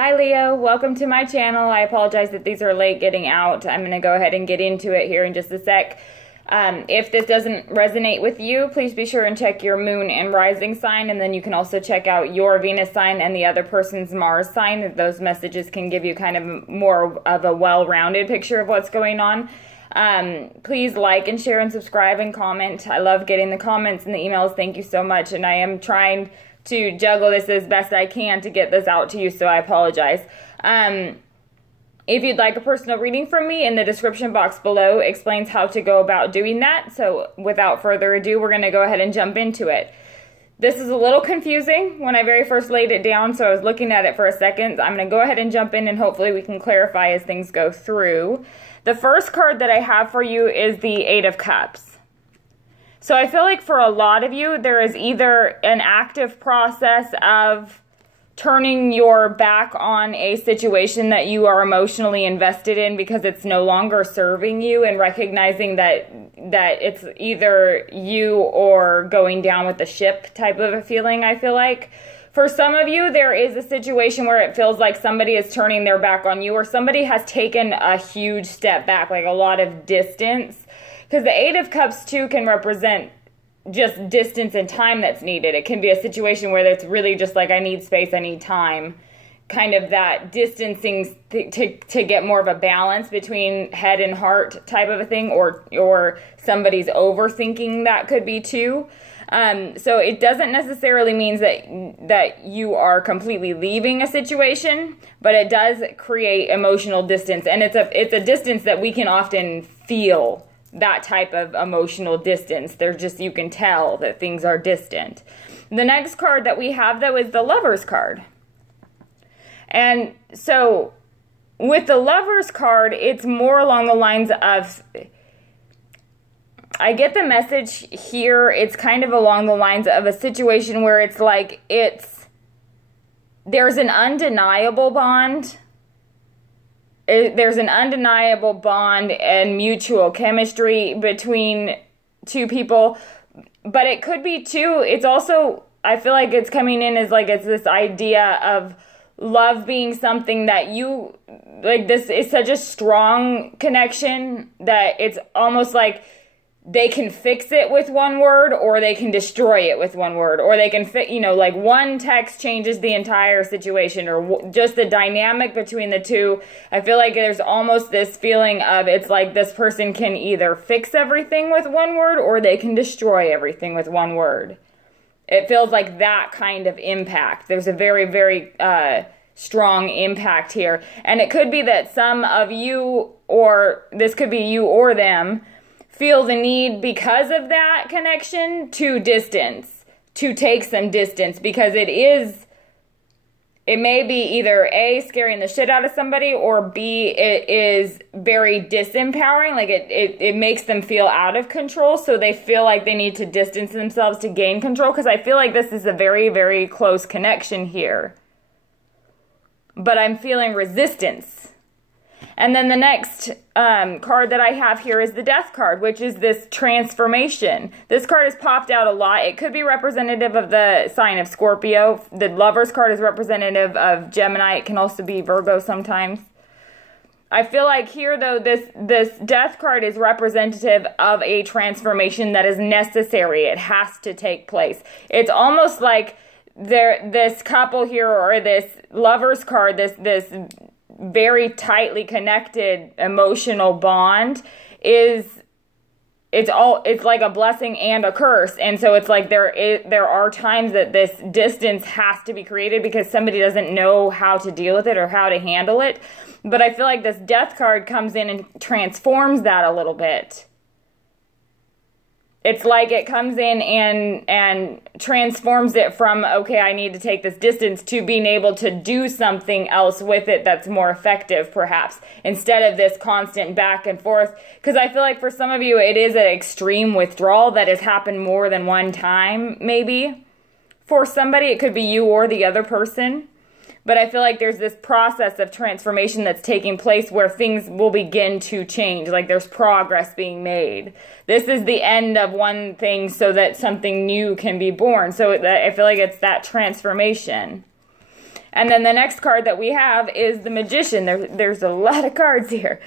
Hi Leo, welcome to my channel. I apologize that these are late getting out. I'm going to go ahead and get into it here in just a sec. If this doesn't resonate with you, please be sure and check your moon and rising sign, and then you can also check out your Venus sign and the other person's Mars sign. Those messages can give you kind of more of a well-rounded picture of what's going on. Please like and share and subscribe and comment. I love getting the comments and the emails. Thank you so much, and I am trying to juggle this as best I can to get this out to you, so I apologize. If you'd like a personal reading from me, in the description box below explains how to go about doing that. So without further ado, we're going to go ahead and jump into it. This is a little confusing when I very first laid it down, so I was looking at it for a second. I'm going to go ahead and jump in, and hopefully we can clarify as things go through. The first card that I have for you is the Eight of Cups. So I feel like for a lot of you, there is either an active process of turning your back on a situation that you are emotionally invested in because it's no longer serving you, and recognizing that it's either you or going down with the ship type of a feeling, I feel like. For some of you, there is a situation where it feels like somebody is turning their back on you, or somebody has taken a huge step back, like a lot of distance. Because the Eight of Cups, too, can represent just distance and time that's needed. It can be a situation where it's really just like, I need space, I need time. Kind of that distancing to get more of a balance between head and heart type of a thing, or somebody's overthinking that could be, too. So it doesn't necessarily mean that you are completely leaving a situation, but it does create emotional distance. And it's a distance that we can often feel, that type of emotional distance. You can tell that things are distant. The next card that we have, though, is the Lover's card. And so with the Lover's card, it's more along the lines of, I get the message here, it's kind of along the lines of a situation where it's like there's an undeniable bond. There's an undeniable bond and mutual chemistry between two people, but it could be too, it's also, I feel like it's coming in as like, it's this idea of love being something that you, like, this is such a strong connection that it's almost like they can fix it with one word, or they can destroy it with one word, or they can like one text changes the entire situation, or just the dynamic between the two. I feel like there's almost this feeling of, it's like this person can either fix everything with one word, or they can destroy everything with one word. It feels like that kind of impact. There's a very, very strong impact here. And it could be that some of you, or this could be you or them, feel the need, because of that connection, to take some distance, because it may be either A, scaring the shit out of somebody, or B, it is very disempowering. Like it makes them feel out of control, so they feel like they need to distance themselves to gain control, because I feel like this is a very, very close connection here. But I'm feeling resistance. And then the next card that I have here is the Death card, which is this transformation. This card has popped out a lot. It could be representative of the sign of Scorpio. The Lover's card is representative of Gemini. It can also be Virgo sometimes. I feel like here, though, this Death card is representative of a transformation that is necessary. It has to take place. It's almost like this couple here, or this Lover's card, this very tightly connected emotional bond, it's like a blessing and a curse. And so it's like there are times that this distance has to be created because somebody doesn't know how to deal with it or how to handle it. But I feel like this Death card comes in and transforms that a little bit. It's like it comes in and transforms it from, okay, I need to take this distance, to being able to do something else with it that's more effective, perhaps, instead of this constant back and forth. Because I feel like for some of you, it is an extreme withdrawal that has happened more than one time, maybe. For somebody, it could be you or the other person. But I feel like there's this process of transformation that's taking place where things will begin to change. Like there's progress being made. This is the end of one thing so that something new can be born. So I feel like it's that transformation. And then the next card that we have is the Magician. There's a lot of cards here.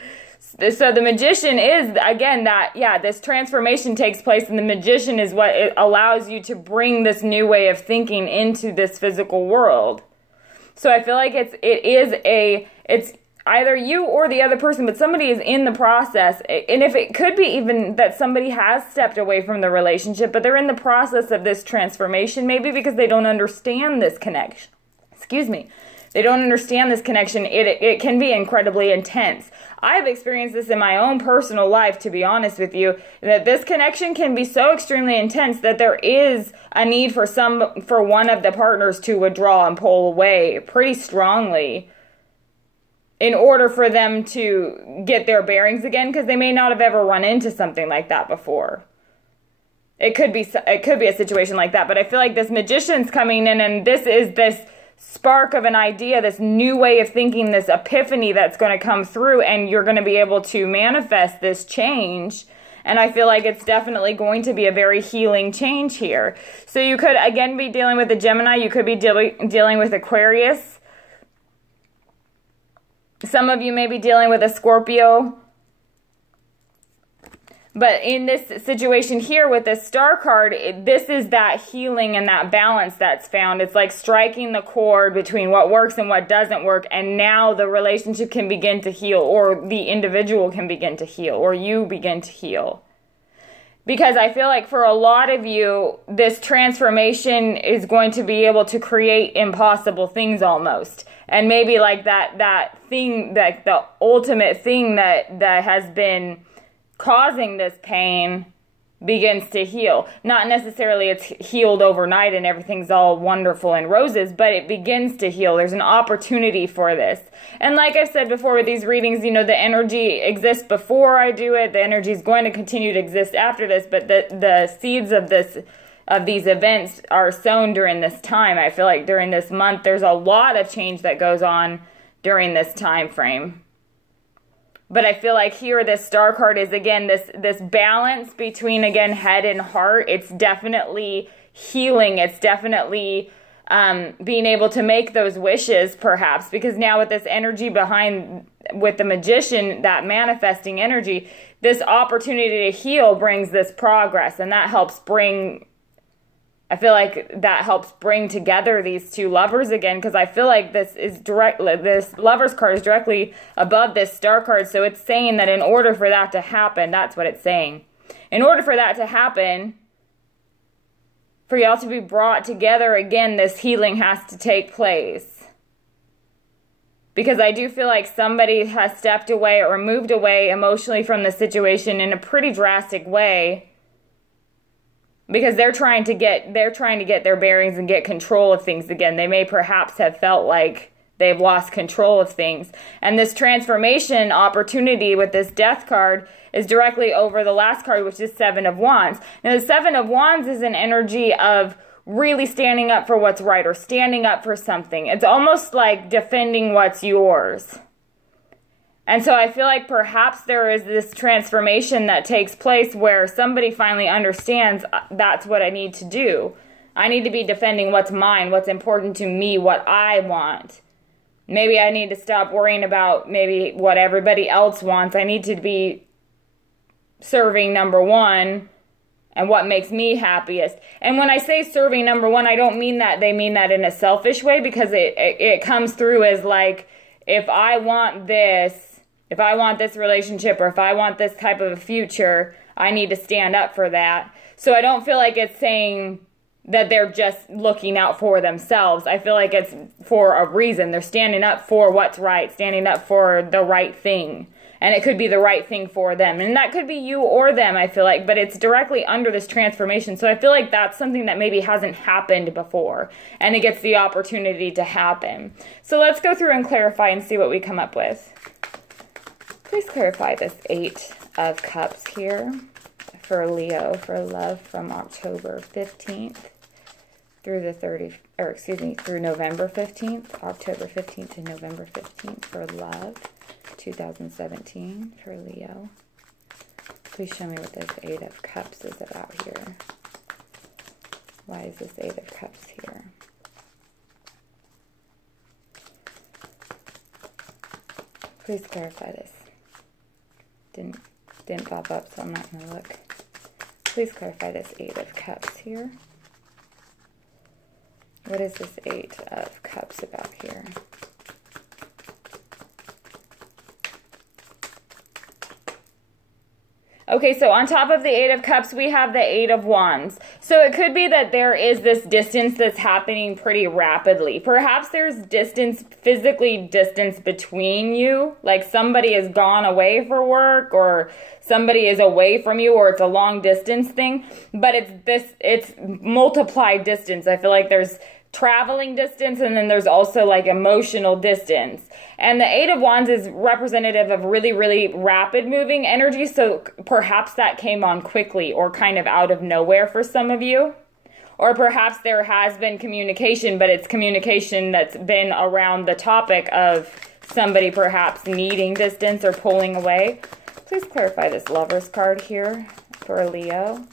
So the Magician is, again, that, yeah, this transformation takes place, and the Magician is what it allows you to bring this new way of thinking into this physical world. So I feel like it's either you or the other person, but somebody is in the process. And if it could be even that somebody has stepped away from the relationship, but they're in the process of this transformation, maybe because they don't understand this connection. Excuse me. They don't understand this connection. It can be incredibly intense. I've experienced this in my own personal life, to be honest with you, that this connection can be so extremely intense that there is a need for one of the partners to withdraw and pull away pretty strongly in order for them to get their bearings again, because they may not have ever run into something like that before. It could be a situation like that, but I feel like this Magician's coming in, and this is this spark of an idea, this new way of thinking, this epiphany that's going to come through, and you're going to be able to manifest this change. And I feel like it's definitely going to be a very healing change here. So you could, again, be dealing with a Gemini. You could be dealing with Aquarius. Some of you may be dealing with a Scorpio. But in this situation here with this Star card, this is that healing and that balance that's found. It's like striking the chord between what works and what doesn't work, and now the relationship can begin to heal, or the individual can begin to heal, or you begin to heal. Because I feel like for a lot of you, this transformation is going to be able to create impossible things almost. And maybe like that thing, like the ultimate thing that has been causing this pain begins to heal. Not necessarily it's healed overnight and everything's all wonderful and roses, but it begins to heal. There's an opportunity for this. And like I've said before with these readings, you know, the energy exists before I do it. The energy is going to continue to exist after this, but the seeds of these events are sown during this time. I feel like during this month, there's a lot of change that goes on during this time frame. But I feel like here this Star card is, again, this balance between, again, head and heart. It's definitely healing. It's definitely being able to make those wishes, perhaps. Because now with this energy behind, with the Magician, that manifesting energy, this opportunity to heal brings this progress. And that helps bring... I feel like that helps bring together these two lovers again, because I feel like this Lover's card is directly above this Star card. So it's saying that in order for that to happen, that's what it's saying. In order for that to happen, for y'all to be brought together again, this healing has to take place. Because I do feel like somebody has stepped away or moved away emotionally from the situation in a pretty drastic way. Because they're trying to get their bearings and get control of things again. They may perhaps have felt like they've lost control of things. And this transformation opportunity with this Death card is directly over the last card, which is Seven of Wands. Now, the Seven of Wands is an energy of really standing up for what's right, or standing up for something. It's almost like defending what's yours. And so I feel like perhaps there is this transformation that takes place where somebody finally understands that's what I need to do. I need to be defending what's mine, what's important to me, what I want. Maybe I need to stop worrying about maybe what everybody else wants. I need to be serving number one and what makes me happiest. And when I say serving number one, I don't mean that they mean that in a selfish way, because it comes through as like, if I want this relationship, or if I want this type of a future, I need to stand up for that. So I don't feel like it's saying that they're just looking out for themselves. I feel like it's for a reason. They're standing up for what's right, standing up for the right thing. And it could be the right thing for them. And that could be you or them, I feel like. But it's directly under this transformation. So I feel like that's something that maybe hasn't happened before. And it gets the opportunity to happen. So let's go through and clarify and see what we come up with. Please clarify this 8 of Cups here for Leo, for love from October 15th through through November 15th, October 15th to November 15th for love, 2017 for Leo. Please show me what this 8 of Cups is about here. Why is this 8 of Cups here? Please clarify this. Didn't pop up, so I'm not going to look. Please clarify this 8 of Cups here. What is this 8 of Cups about here? Okay, so on top of the 8 of Cups, we have the 8 of Wands. So it could be that there is this distance that's happening pretty rapidly. Perhaps there's distance, physically distance between you. Like somebody has gone away for work, or somebody is away from you, or it's a long distance thing. But it's multiplied distance. I feel like there's traveling distance, and then there's also like emotional distance. And the 8 of Wands is representative of really, really rapid moving energy, so perhaps that came on quickly or kind of out of nowhere for some of you. Or perhaps there has been communication, but it's communication that's been around the topic of somebody perhaps needing distance or pulling away. Please clarify this Lovers card here for Leo.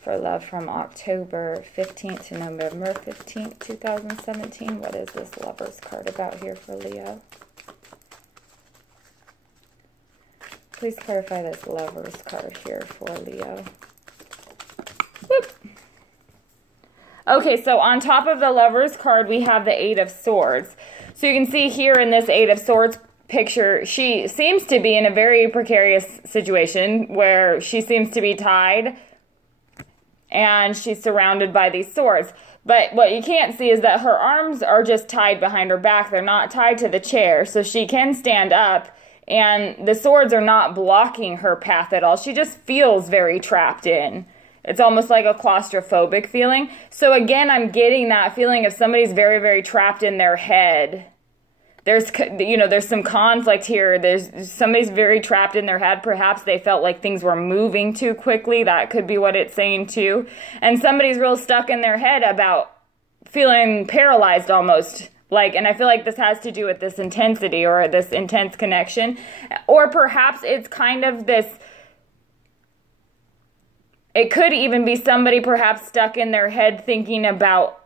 For love from October 15th to November 15th, 2017. What is this Lovers card about here for Leo? Please clarify this Lovers card here for Leo. Whoop. Okay, so on top of the Lovers card, we have the 8 of Swords. So you can see here in this 8 of Swords picture, she seems to be in a very precarious situation where she seems to be tied and she's surrounded by these swords. But what you can't see is that her arms are just tied behind her back. They're not tied to the chair, so she can stand up, and the swords are not blocking her path at all. She just feels very trapped in. It's almost like a claustrophobic feeling. So again, I'm getting that feeling of somebody's very, very trapped in their head. There's some conflict here. There's somebody's very trapped in their head. Perhaps they felt like things were moving too quickly. That could be what it's saying too. And somebody's real stuck in their head about feeling paralyzed almost. And I feel like this has to do with this intensity or this intense connection. Or perhaps it's kind of this, it could even be somebody perhaps stuck in their head thinking about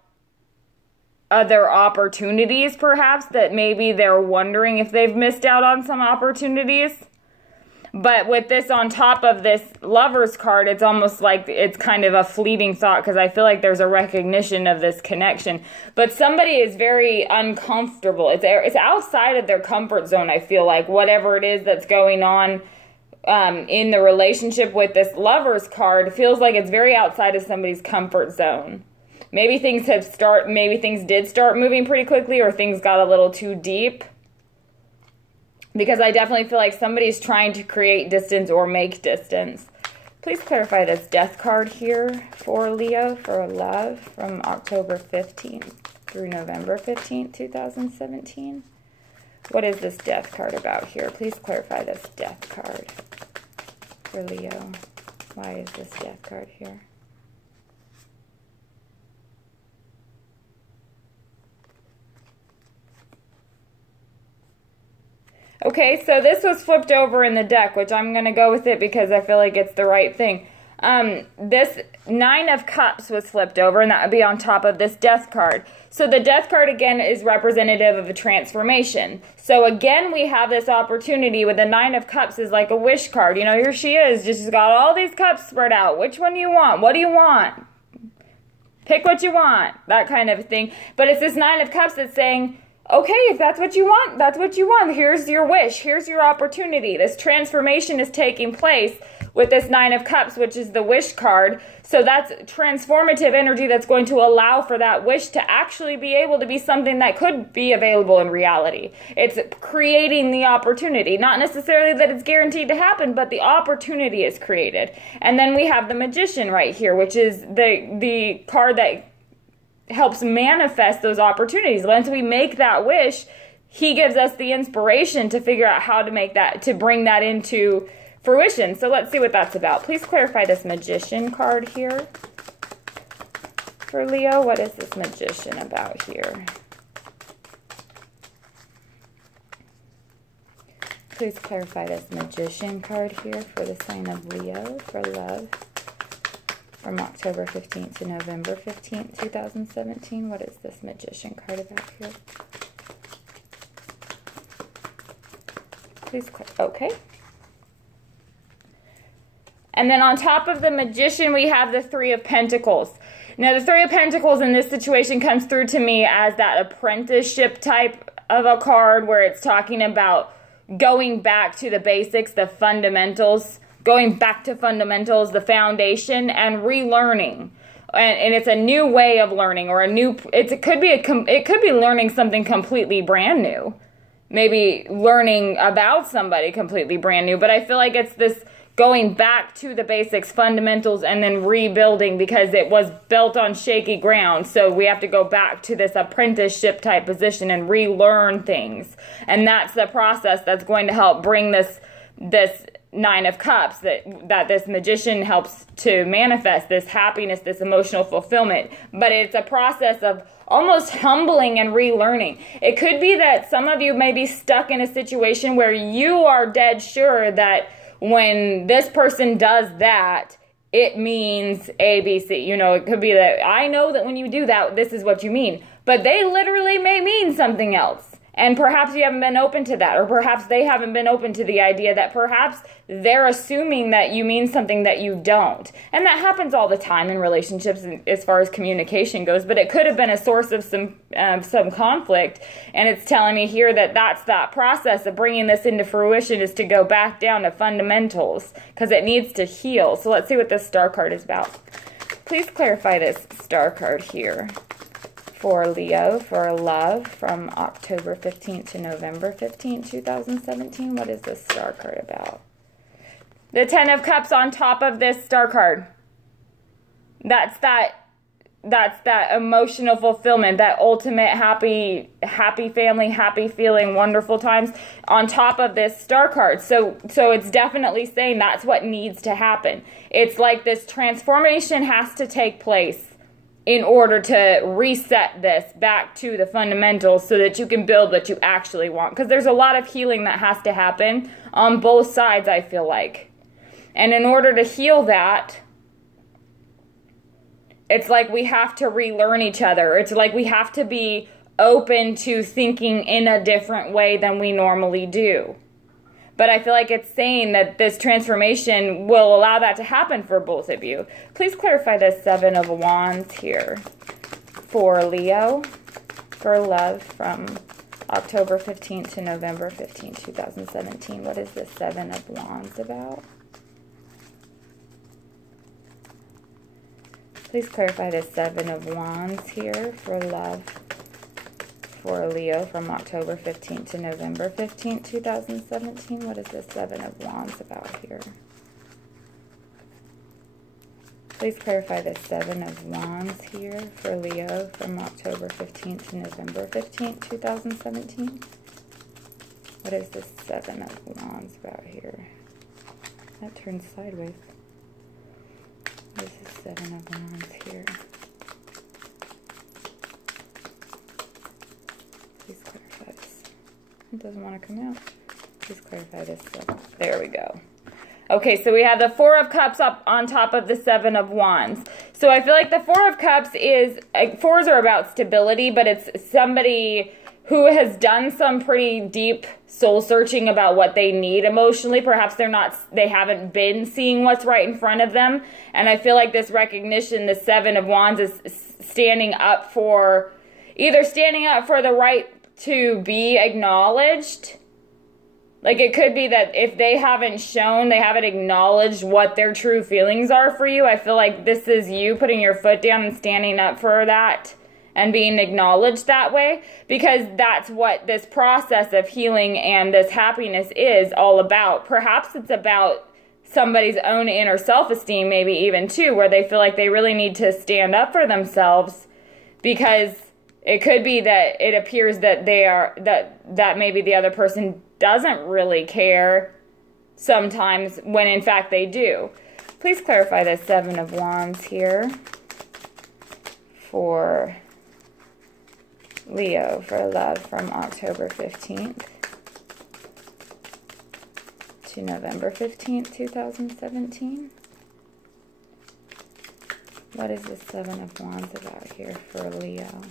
other opportunities, perhaps, that maybe they're wondering if they've missed out on some opportunities. But with this on top of this Lovers card, it's almost like it's kind of a fleeting thought, because I feel like there's a recognition of this connection. But somebody is very uncomfortable. It's outside of their comfort zone, I feel like, whatever it is that's going on in the relationship with this Lovers card feels like it's very outside of somebody's comfort zone. Maybe things did start moving pretty quickly, or things got a little too deep. Because I definitely feel like somebody's trying to create distance or make distance. Please clarify this Death card here for Leo for love from October 15th through November 15th, 2017. What is this Death card about here? Please clarify this Death card for Leo. Why is this Death card here? Okay, so this was flipped over in the deck, which I'm going to go with it because I feel like it's the right thing. This 9 of Cups was flipped over, and that would be on top of this Death card. So the Death card, again, is representative of a transformation. So again, we have this opportunity with the 9 of Cups is like a wish card. You know, here she is, just got all these cups spread out. Which one do you want? What do you want? Pick what you want, that kind of thing. But it's this 9 of Cups that's saying, okay, if that's what you want, that's what you want. Here's your wish. Here's your opportunity. This transformation is taking place with this 9 of Cups, which is the wish card. So that's transformative energy that's going to allow for that wish to actually be able to be something that could be available in reality. It's creating the opportunity. Not necessarily that it's guaranteed to happen, but the opportunity is created. And then we have the Magician right here, which is the card that helps manifest those opportunities. Once we make that wish, he gives us the inspiration to figure out how to make that, to bring that into fruition. So let's see what that's about. Please clarify this Magician card here for Leo. What is this Magician about here? Please clarify this Magician card here for the sign of Leo for love from October 15th to November 15th, 2017. What is this Magician card about here? Please click. Okay. And then on top of the Magician, we have the Three of Pentacles. Now, the Three of Pentacles in this situation comes through to me as that apprenticeship type of a card where it's talking about going back to the basics, the fundamentals, going back to fundamentals, the foundation, and relearning. And it's a new way of learning, or it could be learning something completely brand new. Maybe learning about somebody completely brand new, but I feel like it's this going back to the basics, fundamentals, and then rebuilding because it was built on shaky ground. So we have to go back to this apprenticeship type position and relearn things. And that's the process that's going to help bring this Nine of Cups that this Magician helps to manifest, this happiness, this emotional fulfillment. But it's a process of almost humbling and relearning. It could be that some of you may be stuck in a situation where you are dead sure that when this person does that, it means A, B, C. You know, it could be that I know that when you do that, this is what you mean. But they literally may mean something else. And perhaps you haven't been open to that, or perhaps they haven't been open to the idea that perhaps they're assuming that you mean something that you don't. And that happens all the time in relationships as far as communication goes, but it could have been a source of some conflict. And it's telling me here that that's that process of bringing this into fruition is to go back down to fundamentals because it needs to heal. So let's see what this Star card is about. Please clarify this Star card here. For Leo, for love, from October 15th to November 15th, 2017. What is this Star card about? The Ten of Cups on top of this Star card. That's that emotional fulfillment, that ultimate happy family, happy feeling, wonderful times on top of this Star card. So it's definitely saying that's what needs to happen. It's like this transformation has to take place in order to reset this back to the fundamentals so that you can build what you actually want. Because there's a lot of healing that has to happen on both sides, I feel like. And in order to heal that, it's like we have to relearn each other. It's like we have to be open to thinking in a different way than we normally do. But I feel like it's saying that this transformation will allow that to happen for both of you. Please clarify the Seven of Wands here. For Leo, for love, from October 15th to November 15th, 2017. What is the Seven of Wands about? Please clarify the Seven of Wands here for love. For Leo, from October 15th to November 15th, 2017. What is the Seven of Wands about here? Please clarify the Seven of Wands here for Leo from October 15th to November 15th, 2017. What is the Seven of Wands about here? That turned sideways. What is the Seven of Wands here? Please clarify this. It doesn't want to come out. Please clarify this. There we go. Okay, so we have the Four of Cups up on top of the Seven of Wands. So I feel like the Four of Cups is, fours are about stability, but it's somebody who has done some pretty deep soul searching about what they need emotionally. Perhaps they haven't been seeing what's right in front of them. And I feel like this recognition, the Seven of Wands, is standing up for, either standing up for the right to be acknowledged. Like, it could be that if they haven't acknowledged what their true feelings are for you, I feel like this is you putting your foot down and standing up for that and being acknowledged that way, because that's what this process of healing and this happiness is all about. Perhaps it's about somebody's own inner self-esteem, maybe even too, where they feel like they really need to stand up for themselves, because it could be that it appears that that maybe the other person doesn't really care sometimes, when in fact they do. Please clarify the Seven of Wands here for Leo, for love, from October 15th to November 15th, 2017. What is the Seven of Wands about here for Leo?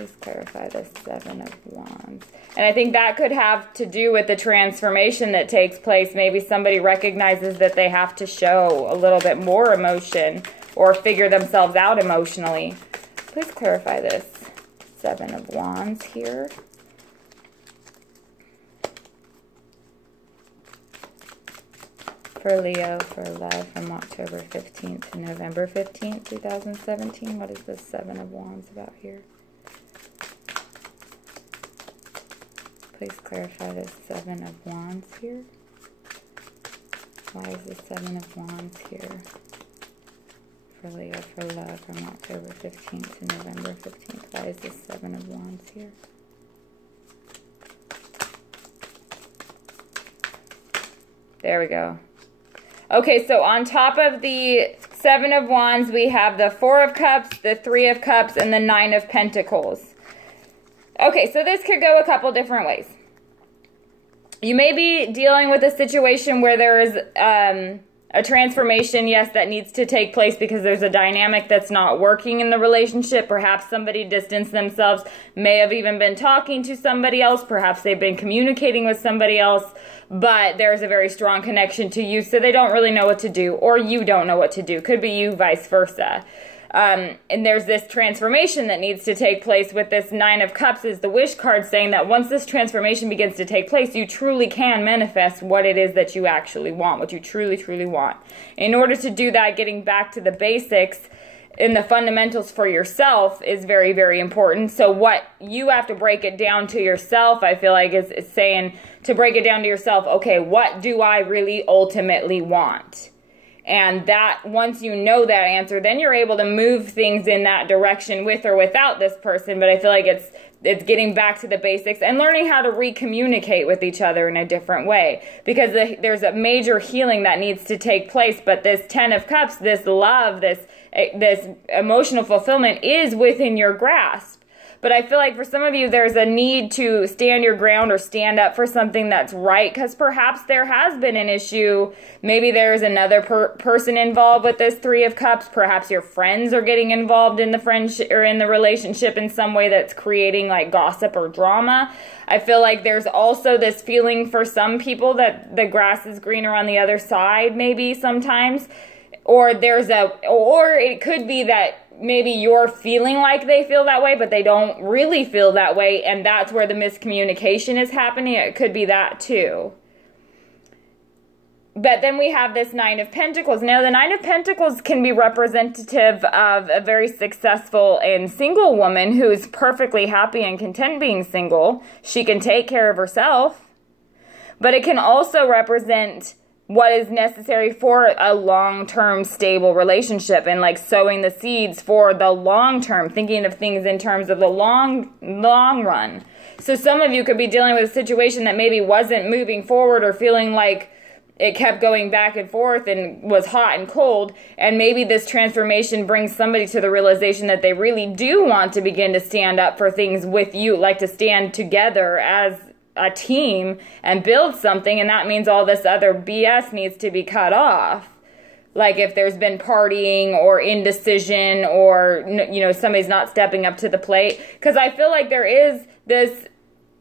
Please clarify the Seven of Wands. And I think that could have to do with the transformation that takes place. Maybe somebody recognizes that they have to show a little bit more emotion or figure themselves out emotionally. Please clarify this Seven of Wands here. For Leo, for love, from October 15th to November 15th, 2017. What is the Seven of Wands about here? Please clarify the Seven of Wands here. Why is the Seven of Wands here? For Leo, for love, from October 15th to November 15th. Why is the Seven of Wands here? There we go. Okay, so on top of the Seven of Wands, we have the Four of Cups, the Three of Cups, and the Nine of Pentacles. Okay, so this could go a couple different ways. You may be dealing with a situation where there is a transformation, yes, that needs to take place because there's a dynamic that's not working in the relationship. Perhaps somebody distanced themselves, may have even been talking to somebody else. Perhaps they've been communicating with somebody else, but there's a very strong connection to you, so they don't really know what to do, or you don't know what to do. Could be you, vice versa. And there's this transformation that needs to take place with this Nine of Cups is the wish card, saying that once this transformation begins to take place, you truly can manifest what it is that you actually want, what you truly, truly want. In order to do that, getting back to the basics and the fundamentals for yourself is very, very important. So what you have to break it down to yourself, I feel like, is saying to break it down to yourself, okay, what do I really ultimately want? And that, once you know that answer, then you're able to move things in that direction with or without this person. But I feel like it's getting back to the basics and learning how to re-communicate with each other in a different way. Because there's a major healing that needs to take place. But this Ten of Cups, this love, this emotional fulfillment is within your grasp. But I feel like for some of you, there's a need to stand your ground or stand up for something that's right, because perhaps there has been an issue. Maybe there's another person involved with this Three of Cups. Perhaps your friends are getting involved in the friendship or in the relationship in some way that's creating like gossip or drama. I feel like there's also this feeling for some people that the grass is greener on the other side, maybe sometimes. Or it could be that maybe you're feeling like they feel that way, but they don't really feel that way, and that's where the miscommunication is happening. It could be that too. But then we have this Nine of Pentacles. Now, the Nine of Pentacles can be representative of a very successful and single woman who's perfectly happy and content being single. She can take care of herself. But it can also represent what is necessary for a long-term stable relationship and like sowing the seeds for the long-term, thinking of things in terms of the long run. So some of you could be dealing with a situation that maybe wasn't moving forward or feeling like it kept going back and forth and was hot and cold. And maybe this transformation brings somebody to the realization that they really do want to begin to stand up for things with you, like to stand together as a team and build something, and that means all this other BS needs to be cut off. Like if there's been partying or indecision or, you know, somebody's not stepping up to the plate. Because I feel like there is this,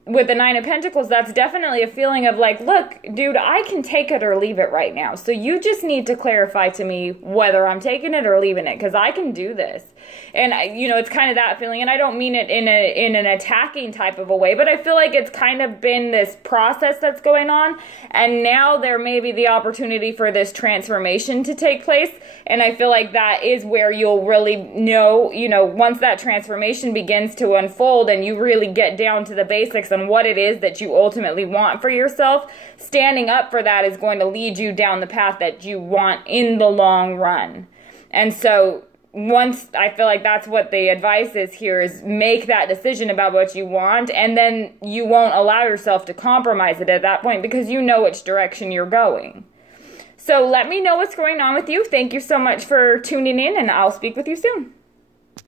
with the Nine of Pentacles, that's definitely a feeling of like, look, dude, I can take it or leave it right now. So you just need to clarify to me whether I'm taking it or leaving it, because I can do this. And, you know, it's kind of that feeling. And I don't mean it in an attacking type of a way, but I feel like it's kind of been this process that's going on. And now there may be the opportunity for this transformation to take place. And I feel like that is where you'll really know, you know, once that transformation begins to unfold and you really get down to the basics on what it is that you ultimately want for yourself, standing up for that is going to lead you down the path that you want in the long run. And so once, I feel like that's what the advice is here, is make that decision about what you want, and then you won't allow yourself to compromise it at that point because you know which direction you're going. So let me know what's going on with you. Thank you so much for tuning in, and I'll speak with you soon.